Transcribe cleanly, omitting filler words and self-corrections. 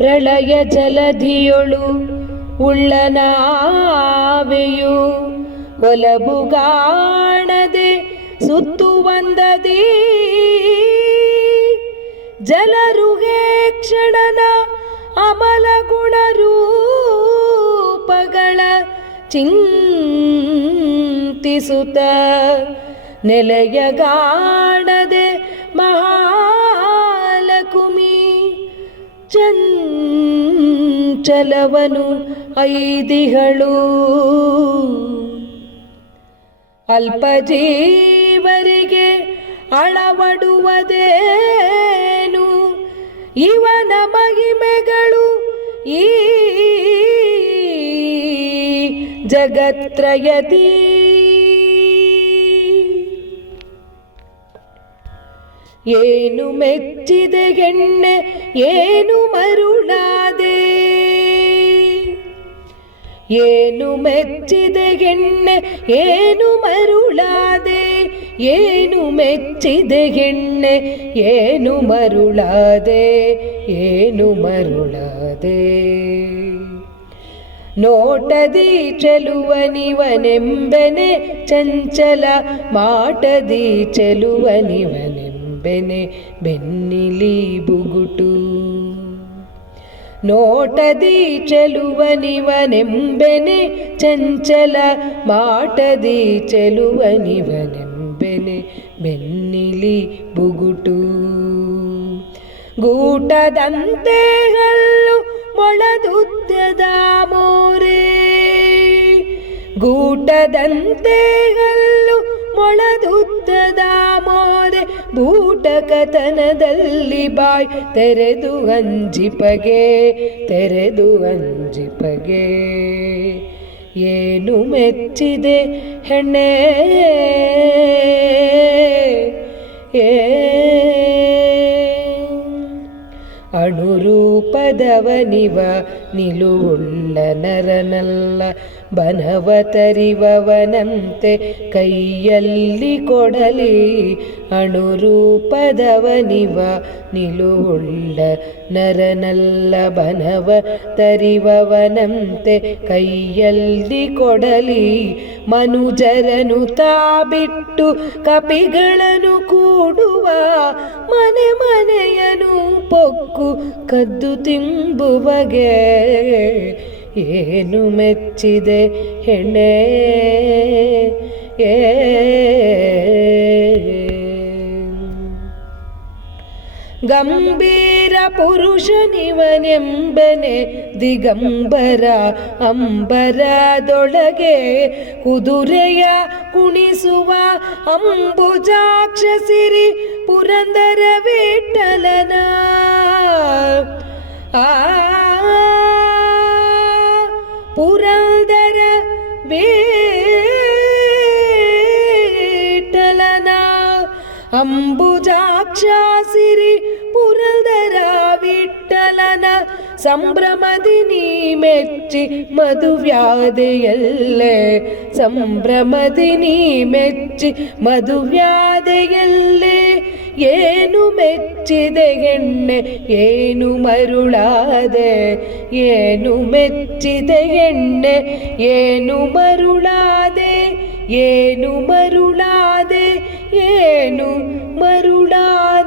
ಪ್ರಳಯ ಜಲಧಿಯೊಳು ಉಳ್ಳನಾವೆಯು ಒಲಬುಗಾಣದೆ ಸುತ್ತುವಂದದಿ ಜಲರುಗೆ ಕ್ಷಣನ ಅಮಲ ಗುಣರೂಪಗಳ ಚಿಂತಿಸುತ್ತ ನೆಲೆಯಗಾಣದೆ ಮಹಾಲಕುಮಿ ಚಂಚಲವನು ಐದಿಹಳು. ಅಲ್ಪಜೀವರಿಗೆ ಅಳವಡುವುದೇನು ಇವನ ಮಹಿಮೆಗಳು ಈ ಜಗತ್ರಯದಿ. ಏನು ಮೆಚ್ಚಿದೆ ಎಣ್ಣೆ ಏನು ಮರುಳಾದೆ, ಏನು ಮೆಚ್ಚಿದೆ ಎಣ್ಣೆ ಏನು ಮರುಳಾದೆ, ಏನು ಮೆಚ್ಚಿದೆ ಎಣ್ಣೆ ಏನು ಮರುಳಾದೆ, ಏನು ಮರುಳಾದೆ. ನೋಟದಿ ಚೆಲುವನಿವನೆಂಬೆನೆ ಚಂಚಲ ಮಾಟದಿ ಚೆಲುವನಿವನೆಂಬೆನೆ ಬೆನ್ನಿಲಿ ಬುಗುಟು. ನೋಟದಿ ಚೆಲುವನಿವನೆಂಬೆನೆ ಚಂಚಲ ಮಾಟದಿ ಚೆಲುವನಿವನೆಂಬೆನೆ ಬೆನ್ನಿಲಿ ಬುಗುಟು. ಗೂಟದಂತೆ ಹಲ್ಲು ಮೊಳದುದ್ದದ ಮೋರೆ, ಗೂಟದಂತೆ ಹಲ್ಲು ಮೊಳದುದ್ದದ ಮೋರೆ ಬೂಟಕತನದಲ್ಲಿ ಬಾಯ್ ತೆರೆದು ಅಂಜಿಪಗೆ, ತೆರೆದು ಅಂಜಿಪಗೆ. ಏನು ಮೆಚ್ಚಿದೆ ಹೆಣ್ಣೆ ಅಣುರೂಪದವನಿವ ನಿಲುವುಳ್ಳ ನರನಲ್ಲ, ಬನವತರಿವವನಂತೆ ಕೈಯಲ್ಲಿ ಕೊಡಲಿ. ಅಣುರೂಪದವನಿವ ನಿಲುವುಳ್ಳ ನರನಲ್ಲ, ಬನವತರಿವವನಂತೆ ಕೈಯಲ್ಲಿ ಕೊಡಲಿ. ಮನುಜರನು ತಾಬಿಟ್ಟು ಕಪಿಗಳನ್ನು ಕೂಡುವ ಮನೆ ಮನೆಯನು ಪೊಕ್ಕು ಕದ್ದು ತಿಂಬುವಗೆ. ಏನು ಮೆಚ್ಚಿದೆ ಹೆಣ್ಣೆ ಗಂಭೀರ ಪುರುಷನಿವನೆಂಬನೆ ದಿಗಂಬರ ಅಂಬರದೊಳಗೆ ಕುದುರೆಯ ಕುಣಿಸುವ ಅಂಬುಜಾಕ್ಷ ಸಿರಿ ಪುರಂದರ ವಿಠಲನ. ಪುರಂದರ ವಿಠಲನ ಅಂಬುಜಾಕ್ಷ ಸಿರಿ ಪುರಂದರ ವಿಠಲನ ಸಂಭ್ರಮದಿ ನೀ ಮೆಚ್ಚಿ ಮಧುವ್ಯಾದೆಯಲ್ಲೇ, ಸಂಭ್ರಮದಿ ನೀ ಮೆಚ್ಚಿ ಮಧುವ್ಯಾದೆಯಲ್ಲೇ. ಏನು ಮೆಚ್ಚಿದೆ ಎಣ್ಣೆ ಏನು ಮರುಳಾದೆ, ಏನು ಮೆಚ್ಚಿದೆ ಎಣ್ಣೆ ಏನು ಮರುಳಾದೆ, ಏನು ಮರುಳಾದೆ, ಏನು ಮರುಳಾದೆ.